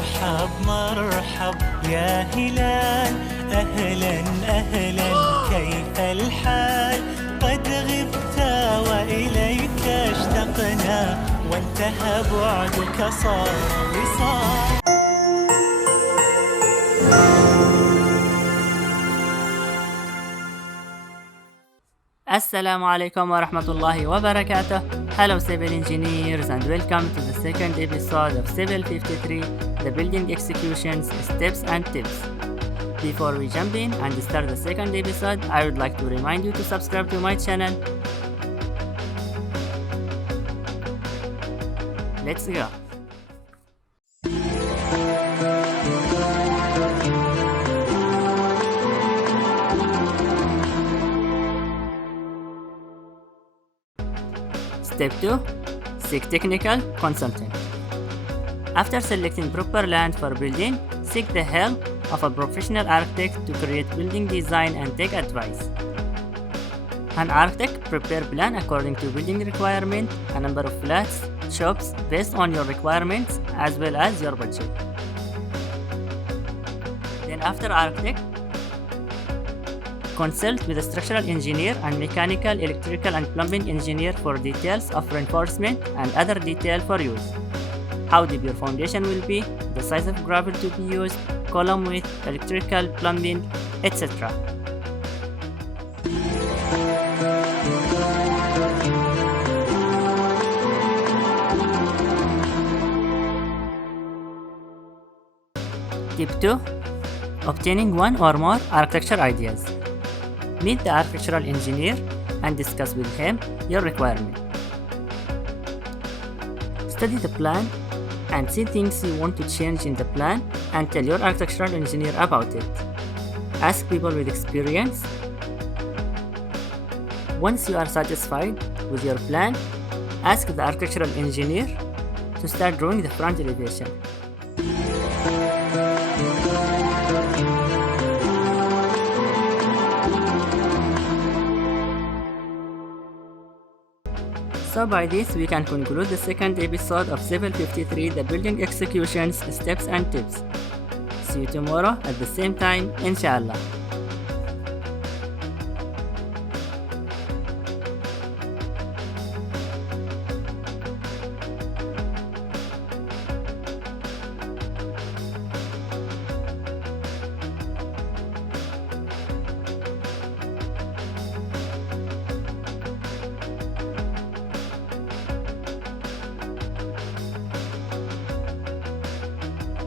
مرحب مرحب يا هلال، أهلا أهلا كيف الحال؟ قد غبت وإليك اشتقنا، وانتهى بعدك صار وصال. Assalamu alaikum wa rahmatullahi wa barakatuh. Hello civil engineers and welcome to the second episode of CIVIL53, the building executions, steps and tips. Before we jump in and start the second episode, I would like to remind you to subscribe to my channel. Let's go. Step 2. Seek technical consulting. After selecting proper land for building, seek the help of a professional architect to create building design and take advice. An architect prepare plan according to building requirement, a number of flats, shops based on your requirements as well as your budget. Then after architect, consult with a structural engineer and mechanical, electrical and plumbing engineer for details of reinforcement and other detail for use. How deep your foundation will be, the size of gravel to be used, column width, electrical, plumbing, etc. Tip 2. Obtaining one or more architecture ideas. Meet the architectural engineer and discuss with him your requirement. Study the plan and see things you want to change in the plan and tell your architectural engineer about it. Ask people with experience. Once you are satisfied with your plan, ask the architectural engineer to start drawing the front elevation. So by this we can conclude the second episode of CIVIL53, the building executions, steps and tips. See you tomorrow at the same time, Insha Allah.